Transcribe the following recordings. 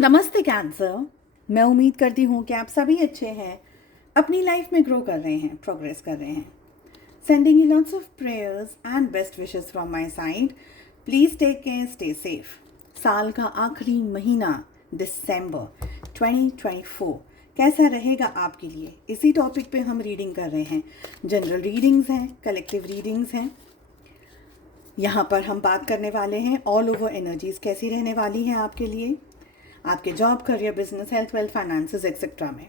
नमस्ते कैंसर। मैं उम्मीद करती हूँ कि आप सभी अच्छे हैं, अपनी लाइफ में ग्रो कर रहे हैं, प्रोग्रेस कर रहे हैं। Sending you lots of prayers and best wishes from my side. Please take care, stay safe. साल का आखिरी महीना दिसंबर 2024 कैसा रहेगा आपके लिए, इसी टॉपिक पे हम रीडिंग कर रहे हैं। जनरल रीडिंग्स हैं, कलेक्टिव रीडिंग्स हैं। यहाँ पर हम बात करने वाले हैं ऑल ओवर एनर्जीज कैसी रहने वाली हैं आपके लिए, आपके job, career, business, health, wealth, finances etcetera में।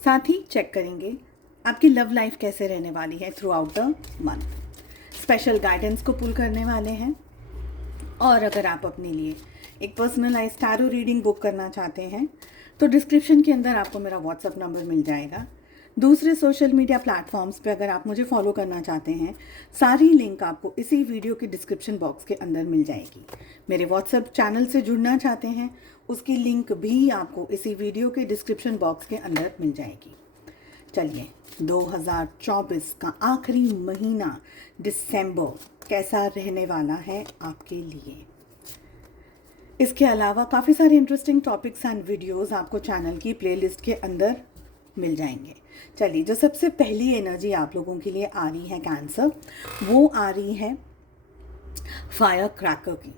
साथ ही चेक करेंगे आपकी लव लाइफ कैसे रहने वाली है throughout the month. Special guidance को पुल करने वाले हैं। और अगर आप अपने लिए एक पर्सनलाइज टैरो रीडिंग बुक करना चाहते हैं तो डिस्क्रिप्शन के अंदर आपको मेरा व्हाट्सअप नंबर मिल जाएगा। दूसरे सोशल मीडिया प्लेटफॉर्म्स पे अगर आप मुझे फॉलो करना चाहते हैं, सारी लिंक आपको इसी वीडियो के डिस्क्रिप्शन बॉक्स के अंदर मिल जाएगी। मेरे व्हाट्सएप चैनल से जुड़ना चाहते हैं, उसकी लिंक भी आपको इसी वीडियो के डिस्क्रिप्शन बॉक्स के अंदर मिल जाएगी। चलिए, 2024 का आखिरी महीना दिसंबर कैसा रहने वाला है आपके लिए। इसके अलावा काफ़ी सारे इंटरेस्टिंग टॉपिक्स एंड वीडियोस आपको चैनल की प्लेलिस्ट के अंदर मिल जाएंगे। चलिए, जो सबसे पहली एनर्जी आप लोगों के लिए आ रही है कैंसर, वो आ रही है फायर क्रैकर की।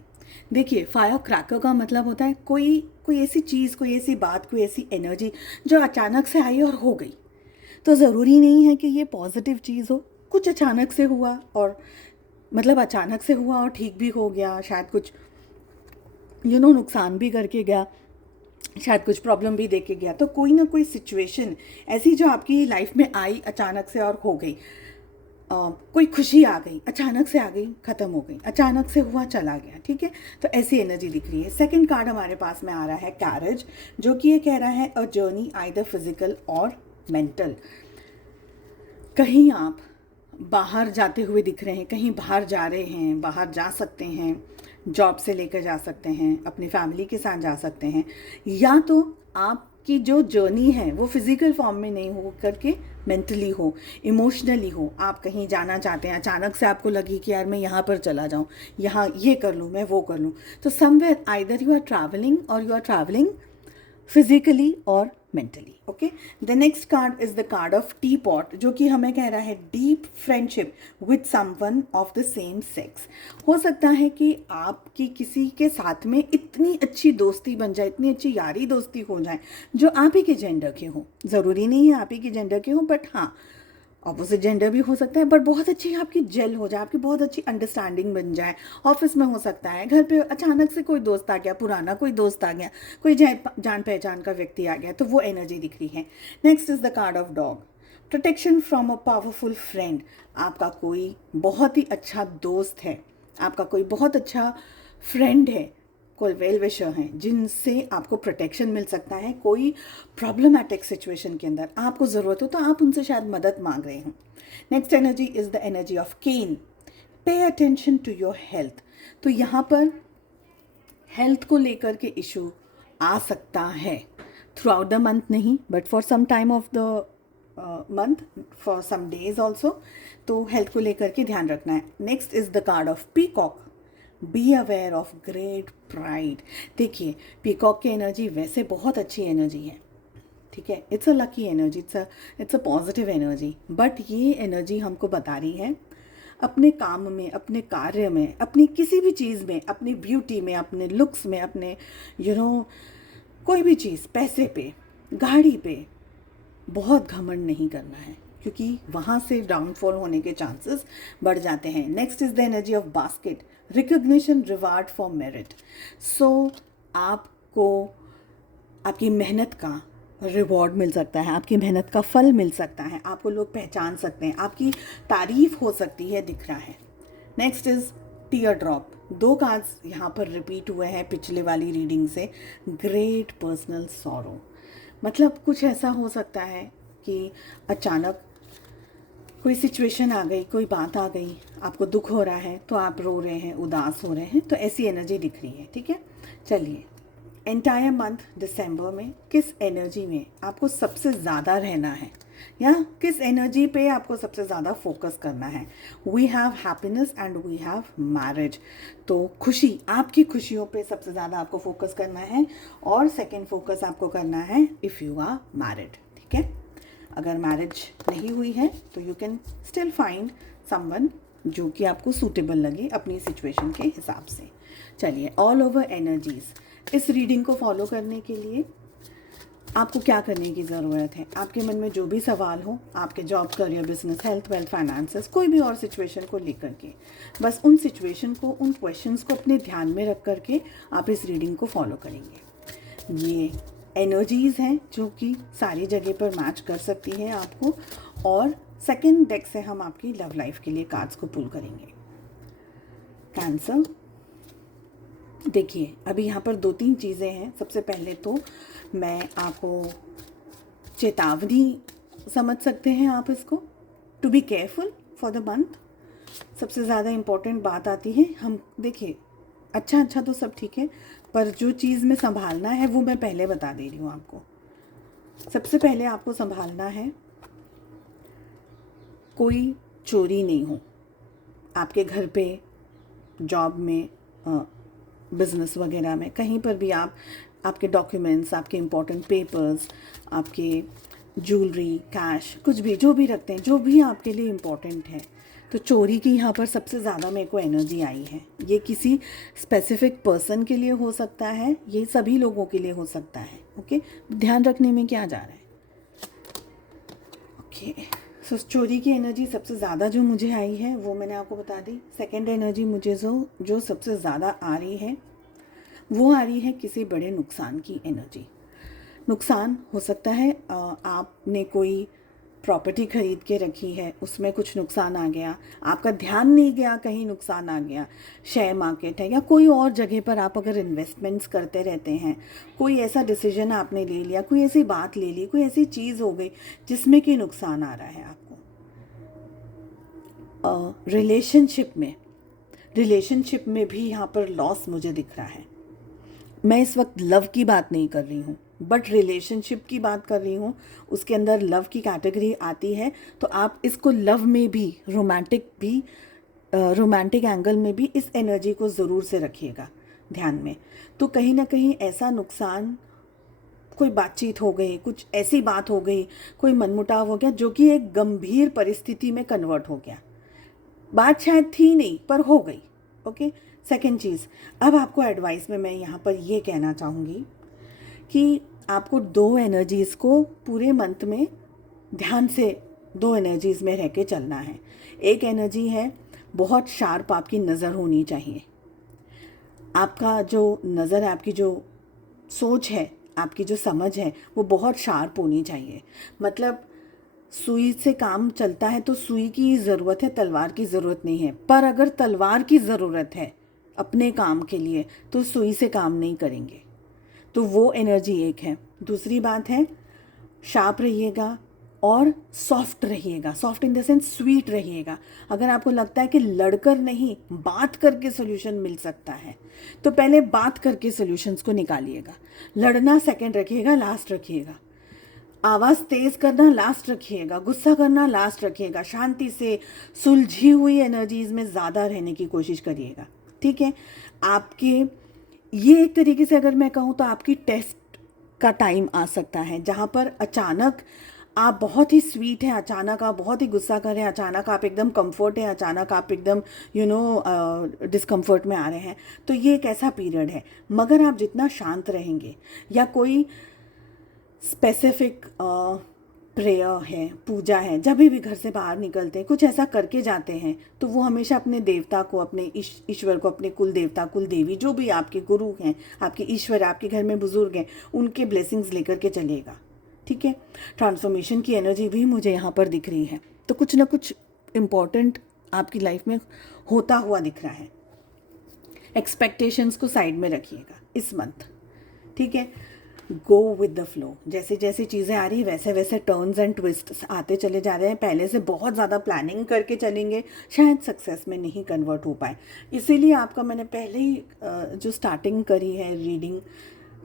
देखिए, फायर क्रैकर का मतलब होता है कोई ऐसी चीज़, कोई ऐसी बात, कोई ऐसी एनर्जी जो अचानक से आई और हो गई। तो ज़रूरी नहीं है कि ये पॉजिटिव चीज़ हो। कुछ अचानक से हुआ और मतलब अचानक से हुआ और ठीक भी हो गया, शायद कुछ नुकसान भी करके गया, शायद कुछ प्रॉब्लम भी देके गया। तो कोई ना कोई सिचुएशन ऐसी जो आपकी लाइफ में आई अचानक से और हो गई। कोई खुशी आ गई, अचानक से आ गई, ख़त्म हो गई, अचानक से हुआ, चला गया। ठीक है, तो ऐसी एनर्जी दिख रही है। सेकंड कार्ड हमारे पास में आ रहा है कैरेज, जो कि ये कह रहा है अ जर्नी आइदर फिजिकल और मेंटल। कहीं आप बाहर जाते हुए दिख रहे हैं, कहीं बाहर जा रहे हैं, बाहर जा सकते हैं, जॉब से लेकर जा सकते हैं, अपनी फैमिली के साथ जा सकते हैं, या तो आपकी जो जर्नी है वो फिज़िकल फॉर्म में नहीं हो करके मेंटली हो, इमोशनली हो। आप कहीं जाना चाहते हैं, अचानक से आपको लगी कि यार मैं यहाँ पर चला जाऊँ, यहाँ ये कर लूँ, मैं वो कर लूँ। तो somewhere either you are travelling और यू आर ट्रैवलिंग फिजिकली और mentally. Okay, the next card is the card of teapot, जो कि हमें कह रहा है deep friendship with someone of the same sex. हो सकता है कि आपकी किसी के साथ में इतनी अच्छी दोस्ती बन जाए, इतनी अच्छी यारी दोस्ती हो जाए जो आप ही के जेंडर के हो। ज़रूरी नहीं है आप ही के जेंडर के हो, बट हाँ, ऑपोजिट जेंडर भी हो सकता है। बट बहुत अच्छी आपकी जेल हो जाए, आपकी बहुत अच्छी अंडरस्टैंडिंग बन जाए। ऑफिस में हो सकता है, घर पे अचानक से कोई दोस्त आ गया, पुराना कोई दोस्त आ गया, कोई जान पहचान का व्यक्ति आ गया, तो वो एनर्जी दिख रही है। Next is the card of dog, protection from a powerful friend. आपका कोई बहुत ही अच्छा दोस्त है, आपका कोई बहुत अच्छा फ्रेंड है, कोई वेल विशर हैं जिनसे आपको प्रोटेक्शन मिल सकता है। कोई प्रॉब्लमैटिक सिचुएशन के अंदर आपको ज़रूरत हो तो आप उनसे शायद मदद मांग रहे हो। Next energy is the energy of cane, pay attention to your health. तो यहाँ पर हेल्थ को लेकर के इशू आ सकता है, थ्रू आउट द मंथ नहीं, but for some time of the month, for some days also. तो हेल्थ को लेकर के ध्यान रखना है। Next is the card of peacock, be aware of great pride. देखिए, पीकॉक की एनर्जी वैसे बहुत अच्छी एनर्जी है, ठीक है, it's a lucky energy, it's a positive energy. But ये एनर्जी हमको बता रही है अपने काम में, अपने कार्य में, अपनी किसी भी चीज़ में, अपनी ब्यूटी में, अपने लुक्स में, अपने कोई भी चीज़, पैसे पे, गाड़ी पे बहुत घमंड नहीं करना है, क्योंकि वहाँ से डाउनफॉल होने के चांसेस बढ़ जाते हैं। Next is the energy of basket, recognition, reward for merit. So आपको आपकी मेहनत का रिवॉर्ड मिल सकता है, आपकी मेहनत का फल मिल सकता है, आपको लोग पहचान सकते हैं, आपकी तारीफ हो सकती है, दिख रहा है। Next is tier drop. दो कार्ड्स यहाँ पर रिपीट हुए हैं पिछले वाली रीडिंग से। ग्रेट पर्सनल सॉरो, मतलब कुछ ऐसा हो सकता है कि अचानक कोई सिचुएशन आ गई, कोई बात आ गई, आपको दुख हो रहा है तो आप रो रहे हैं, उदास हो रहे हैं, तो ऐसी एनर्जी दिख रही है। ठीक है, चलिए, एंटायर मंथ दिसंबर में किस एनर्जी में आपको सबसे ज़्यादा रहना है, या किस एनर्जी पे आपको सबसे ज़्यादा फोकस करना है। We have happiness and we have marriage. तो खुशी, आपकी खुशियों पे सबसे ज़्यादा आपको फोकस करना है, और सेकंड फोकस आपको करना है इफ़ यू आर मैरिड। ठीक है, अगर मैरिज नहीं हुई है तो you can still find someone जो कि आपको सूटेबल लगे अपनी सिचुएशन के हिसाब से। चलिए, ऑल ओवर एनर्जीज, इस रीडिंग को फॉलो करने के लिए आपको क्या करने की ज़रूरत है। आपके मन में जो भी सवाल हो, आपके job, career, business, health, wealth, finances, कोई भी और सिचुएशन को लेकर के, बस उन सिचुएशन को, उन क्वेश्चंस को अपने ध्यान में रख करके आप इस रीडिंग को फॉलो करेंगे। ये एनर्जीज़ हैं जो कि सारी जगह पर मैच कर सकती है आपको, और सेकंड डेक से हम आपकी लव लाइफ के लिए कार्ड्स को पुल करेंगे। कैंसर, देखिए अभी यहाँ पर 2-3 चीज़ें हैं। सबसे पहले तो मैं आपको चेतावनी समझ सकते हैं आप इसको, to be careful for the month. सबसे ज़्यादा इम्पॉर्टेंट बात आती है, हम देखिए अच्छा तो सब ठीक है, पर जो चीज़ में संभालना है वो मैं पहले बता दे रही हूँ आपको। सबसे पहले आपको संभालना है कोई चोरी नहीं हो आपके घर पे, जॉब में, बिज़नेस वगैरह में, कहीं पर भी आपके डॉक्यूमेंट्स, आपके इम्पोर्टेंट पेपर्स, आपके ज्वेलरी, कैश, कुछ भी जो भी रखते हैं, जो भी आपके लिए इम्पोर्टेंट है, तो चोरी की यहाँ पर सबसे ज़्यादा मेरे को एनर्जी आई है। ये किसी स्पेसिफिक पर्सन के लिए हो सकता है, ये सभी लोगों के लिए हो सकता है। ओके, ध्यान रखने में क्या जा रहा है। ओके, सो चोरी की एनर्जी सबसे ज़्यादा जो मुझे आई है वो मैंने आपको बता दी। सेकंड एनर्जी मुझे जो सबसे ज़्यादा आ रही है वो आ रही है किसी बड़े नुकसान की एनर्जी। नुकसान हो सकता है, आपने कोई प्रॉपर्टी खरीद के रखी है, उसमें कुछ नुकसान आ गया, आपका ध्यान नहीं गया, कहीं नुकसान आ गया, शेयर मार्केट है या कोई और जगह पर आप अगर इन्वेस्टमेंट्स करते रहते हैं, कोई ऐसा डिसीजन आपने ले लिया, कोई ऐसी बात ले ली, कोई ऐसी चीज़ हो गई जिसमें कि नुकसान आ रहा है आपको। रिलेशनशिप में भी यहाँ पर लॉस मुझे दिख रहा है। मैं इस वक्त लव की बात नहीं कर रही हूँ, बट रिलेशनशिप की बात कर रही हूँ, उसके अंदर लव की कैटेगरी आती है, तो आप इसको लव में भी, रोमांटिक एंगल में भी इस एनर्जी को ज़रूर से रखिएगा ध्यान में। तो कहीं ना कहीं ऐसा नुकसान, कोई बातचीत हो गई, कुछ ऐसी बात हो गई, कोई मनमुटाव हो गया जो कि एक गंभीर परिस्थिति में कन्वर्ट हो गया। बात शायद थी नहीं पर हो गई। ओके, सेकंड चीज़, अब आपको एडवाइस में मैं यहाँ पर ये कहना चाहूँगी कि आपको 2 एनर्जीज़ को पूरे मंथ में ध्यान से 2 एनर्जीज़ में रह के चलना है। एक एनर्जी है बहुत शार्प, आपकी नज़र होनी चाहिए। आपका जो नज़र है, आपकी जो सोच है, आपकी जो समझ है वो बहुत शार्प होनी चाहिए। मतलब सुई से काम चलता है तो सुई की ज़रूरत है, तलवार की ज़रूरत नहीं है। पर अगर तलवार की ज़रूरत है अपने काम के लिए तो सुई से काम नहीं करेंगे। तो वो एनर्जी एक है। दूसरी बात है, शार्प रहिएगा और सॉफ्ट रहिएगा। Soft in the sense sweet रहिएगा। अगर आपको लगता है कि लड़कर नहीं, बात करके सोल्यूशन मिल सकता है, तो पहले बात करके सोल्यूशंस को निकालिएगा। लड़ना सेकंड रखिएगा, लास्ट रखिएगा। आवाज़ तेज़ करना लास्ट रखिएगा, गुस्सा करना लास्ट रखिएगा। शांति से सुलझी हुई एनर्जीज़ में ज़्यादा रहने की कोशिश करिएगा। ठीक है, आपके ये एक तरीके से अगर मैं कहूँ तो आपकी टेस्ट का टाइम आ सकता है, जहाँ पर अचानक आप बहुत ही स्वीट हैं, अचानक आप बहुत ही गुस्सा कर रहे हैं, अचानक आप एकदम कंफर्ट हैं, अचानक आप एकदम डिस्कम्फर्ट में आ रहे हैं। तो ये एक ऐसा पीरियड है। मगर आप जितना शांत रहेंगे, या कोई स्पेसिफिक प्रेयर है, पूजा है, जब भी घर से बाहर निकलते हैं, कुछ ऐसा करके जाते हैं, तो वो हमेशा अपने देवता को, अपने ईश्वर को, अपने कुल देवता, कुल देवी, जो भी आपके गुरु हैं, आपके ईश्वर, आपके घर में बुजुर्ग हैं, उनके ब्लेसिंग्स लेकर के चलेगा। ठीक है, ट्रांसफॉर्मेशन की एनर्जी भी मुझे यहाँ पर दिख रही है। तो कुछ ना कुछ इम्पॉर्टेंट आपकी लाइफ में होता हुआ दिख रहा है। एक्सपेक्टेशंस को साइड में रखिएगा इस मंथ। ठीक है, गो विद द फ्लो। जैसे जैसे चीज़ें आ रही वैसे वैसे टर्न्स एंड ट्विस्ट्स आते चले जा रहे हैं। पहले से बहुत ज़्यादा प्लानिंग करके चलेंगे, शायद सक्सेस में नहीं कन्वर्ट हो पाए। इसीलिए आपका मैंने पहले ही जो स्टार्टिंग करी है रीडिंग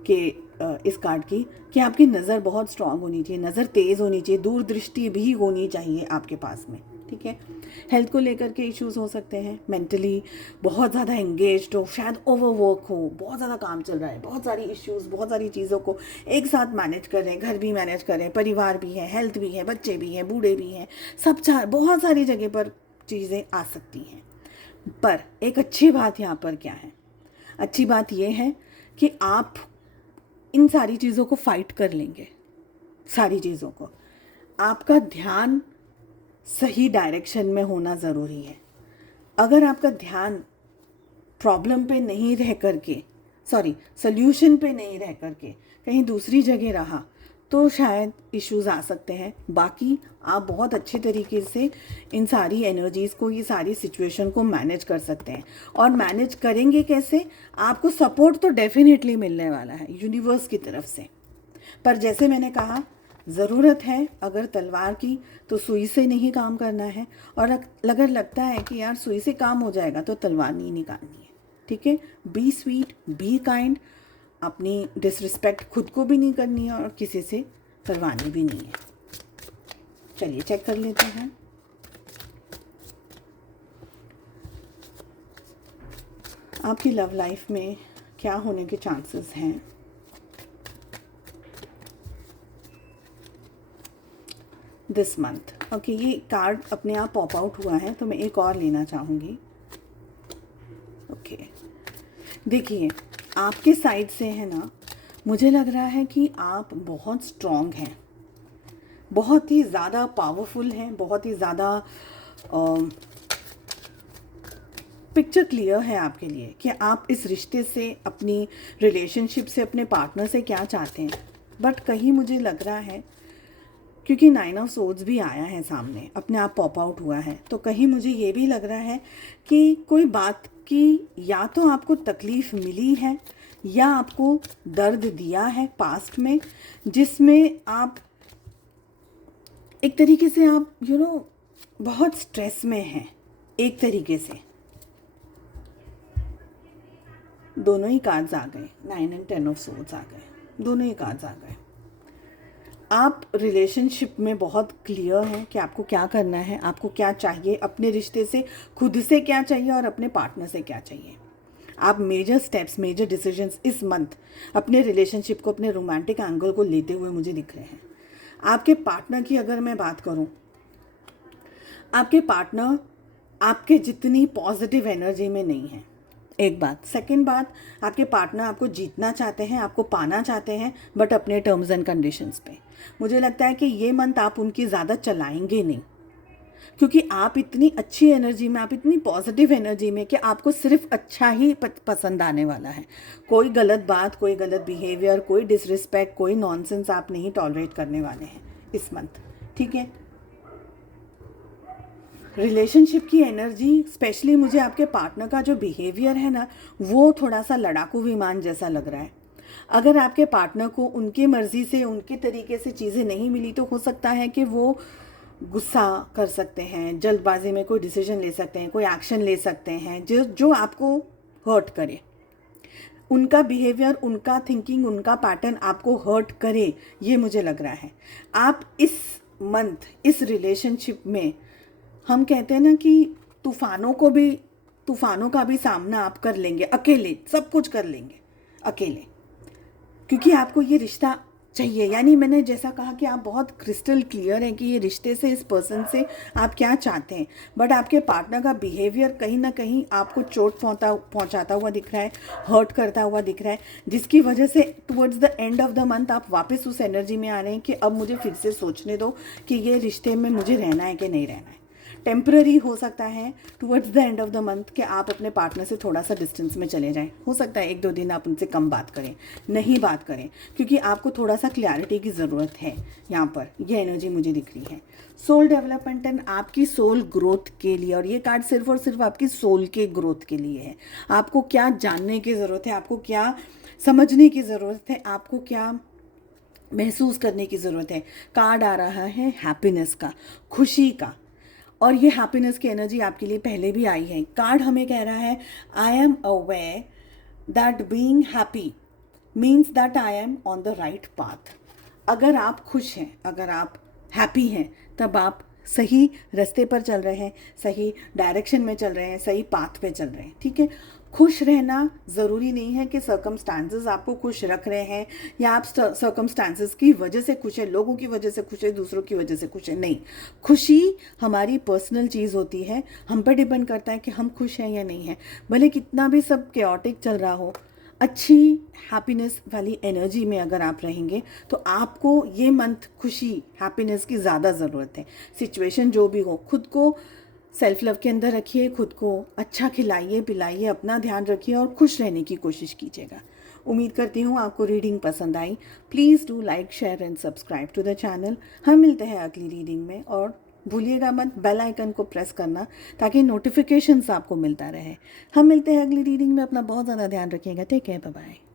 कि इस कार्ड की कि आपकी नज़र बहुत स्ट्रांग होनी चाहिए, नज़र तेज़ होनी चाहिए, दूरदृष्टि भी होनी चाहिए आपके पास में, ठीक है। हेल्थ को लेकर के इश्यूज हो सकते हैं, मेंटली बहुत ज़्यादा एंगेज्ड हो, शायद ओवरवर्क हो, बहुत ज़्यादा काम चल रहा है, बहुत सारी इश्यूज, बहुत सारी चीज़ों को एक साथ मैनेज कर रहे हैं, घर भी मैनेज कर रहे हैं, परिवार भी है, हेल्थ भी है, बच्चे भी हैं, बूढ़े भी हैं, बहुत सारी जगह पर चीज़ें आ सकती हैं। पर एक अच्छी बात यहाँ पर क्या है, अच्छी बात यह है कि आप इन सारी चीज़ों को फाइट कर लेंगे, सारी चीज़ों को। आपका ध्यान सही डायरेक्शन में होना ज़रूरी है। अगर आपका ध्यान प्रॉब्लम पे नहीं रह करके, सॉल्यूशन पे नहीं रह करके कहीं दूसरी जगह रहा तो शायद इश्यूज आ सकते हैं। बाकी आप बहुत अच्छे तरीके से इन सारी एनर्जीज़ को, ये सारी सिचुएशन को मैनेज कर सकते हैं। और मैनेज करेंगे कैसे? आपको सपोर्ट तो डेफिनेटली मिलने वाला है यूनिवर्स की तरफ से। पर जैसे मैंने कहा, ज़रूरत है अगर तलवार की तो सुई से नहीं काम करना है, और अगर लगता है कि यार सुई से काम हो जाएगा तो तलवार नहीं निकालनी है, ठीक है। बी स्वीट, बी काइंड, अपनी डिसरिस्पेक्ट खुद को भी नहीं करनी है और किसी से करवानी भी नहीं है। चलिए चेक कर लेते हैं। आपकी लव लाइफ में क्या होने के चांसेस हैं। दिस मंथ, ओके, ये कार्ड अपने आप पॉप आउट हुआ है तो मैं एक और लेना चाहूँगी। ओके, देखिए आपके साइड से है ना, मुझे लग रहा है कि आप बहुत स्ट्रॉन्ग हैं, बहुत ही ज़्यादा पावरफुल हैं, बहुत ही ज़्यादा पिक्चर क्लियर है आपके लिए कि आप इस रिश्ते से, अपनी रिलेशनशिप से, अपने पार्टनर से क्या चाहते हैं। बट कहीं मुझे लग रहा है, क्योंकि 9 ऑफ सोर्ड्स भी आया है सामने, अपने आप पॉप आउट हुआ है, तो कहीं मुझे ये भी लग रहा है कि कोई बात की या तो आपको तकलीफ़ मिली है या आपको दर्द दिया है पास्ट में, जिसमें आप एक तरीके से आप बहुत स्ट्रेस में हैं एक तरीके से। दोनों ही कार्ड्स आ गए, 9 एंड 10 ऑफ सोर्ड्स आ गए, दोनों ही कार्ड्स आ गए। आप रिलेशनशिप में बहुत क्लियर हैं कि आपको क्या करना है, आपको क्या चाहिए, अपने रिश्ते से खुद से क्या चाहिए और अपने पार्टनर से क्या चाहिए। आप मेजर स्टेप्स, मेजर डिसीजंस इस मंथ अपने रिलेशनशिप को, अपने रोमांटिक एंगल को लेते हुए मुझे दिख रहे हैं। आपके पार्टनर की अगर मैं बात करूं, आपके पार्टनर आपके जितनी पॉजिटिव एनर्जी में नहीं है, एक बात। सेकंड बात, आपके पार्टनर आपको जीतना चाहते हैं, आपको पाना चाहते हैं, बट अपने टर्म्स एंड कंडीशंस पे। मुझे लगता है कि ये मंथ आप उनकी ज़्यादा चलाएंगे नहीं, क्योंकि आप इतनी अच्छी एनर्जी में, आप इतनी पॉजिटिव एनर्जी में कि आपको सिर्फ अच्छा ही पसंद आने वाला है। कोई गलत बात, कोई गलत बिहेवियर, कोई डिसरिस्पेक्ट, कोई नॉनसेंस आप नहीं टॉलरेट करने वाले हैं इस मंथ, ठीक है। रिलेशनशिप की एनर्जी, स्पेशली मुझे आपके पार्टनर का जो बिहेवियर है ना, वो थोड़ा सा लड़ाकू विमान जैसा लग रहा है। अगर आपके पार्टनर को उनकी मर्ज़ी से, उनके तरीके से चीज़ें नहीं मिली तो हो सकता है कि वो गुस्सा कर सकते हैं, जल्दबाजी में कोई डिसीजन ले सकते हैं, कोई एक्शन ले सकते हैं जो आपको हर्ट करे। उनका बिहेवियर, उनका थिंकिंग, उनका पैटर्न आपको हर्ट करे, ये मुझे लग रहा है। आप इस मंथ, इस रिलेशनशिप में, हम कहते हैं ना कि तूफ़ानों का भी सामना आप कर लेंगे अकेले, सब कुछ कर लेंगे अकेले, क्योंकि आपको ये रिश्ता चाहिए। यानी मैंने जैसा कहा कि आप बहुत क्रिस्टल क्लियर हैं कि ये रिश्ते से, इस पर्सन से आप क्या चाहते हैं। बट आपके पार्टनर का बिहेवियर कहीं ना कहीं आपको चोट पहुंचाता हुआ दिख रहा है, हर्ट करता हुआ दिख रहा है, जिसकी वजह से towards the end of the month आप वापस उस एनर्जी में आ रहे हैं कि अब मुझे फिर से सोचने दो कि ये रिश्ते में मुझे रहना है कि नहीं रहना है। टेम्पररी हो सकता है towards the end of the month कि आप अपने पार्टनर से थोड़ा सा डिस्टेंस में चले जाएं। हो सकता है 1-2 दिन आप उनसे कम बात करें, नहीं बात करें, क्योंकि आपको थोड़ा सा क्लैरिटी की ज़रूरत है। यहाँ पर ये एनर्जी मुझे दिख रही है सोल डेवलपमेंट एंड आपकी सोल ग्रोथ के लिए, और ये कार्ड सिर्फ और सिर्फ आपकी सोल के ग्रोथ के लिए है। आपको क्या जानने की ज़रूरत है, आपको क्या समझने की ज़रूरत है, आपको क्या महसूस करने की ज़रूरत है। कार्ड आ रहा है हैप्पीनेस का, खुशी का, और ये हैप्पीनेस की एनर्जी आपके लिए पहले भी आई है। कार्ड हमें कह रहा है I am aware that being happy means that I am on the right path. अगर आप खुश हैं, अगर आप हैप्पी हैं, तब आप सही रास्ते पर चल रहे हैं, सही डायरेक्शन में चल रहे हैं, सही पाथ पे चल रहे हैं। ठीक है, खुश रहना ज़रूरी नहीं है कि सर्कमस्टांसेस आपको खुश रख रहे हैं या आप सर्कमस्टांसेस की वजह से खुश है, लोगों की वजह से खुश है, दूसरों की वजह से खुश है। नहीं, खुशी हमारी पर्सनल चीज़ होती है, हम पर डिपेंड करता है कि हम खुश हैं या नहीं हैं। भले कितना भी सब केओटिक चल रहा हो, अच्छी हैप्पीनेस वाली एनर्जी में अगर आप रहेंगे तो आपको ये मंथ खुशी हैप्पीनेस की ज़्यादा ज़रूरत है। सिचुएशन जो भी हो, खुद को सेल्फ लव के अंदर रखिए, खुद को अच्छा खिलाइए पिलाइए, अपना ध्यान रखिए और खुश रहने की कोशिश कीजिएगा। उम्मीद करती हूँ आपको रीडिंग पसंद आई। Please do like share and subscribe to the channel. हम मिलते हैं अगली रीडिंग में, और भूलिएगा मत बेल आइकन को प्रेस करना ताकि नोटिफिकेशंस आपको मिलता रहे। हम मिलते हैं अगली रीडिंग में। अपना बहुत ज़्यादा ध्यान रखिएगा। Take care, bye bye.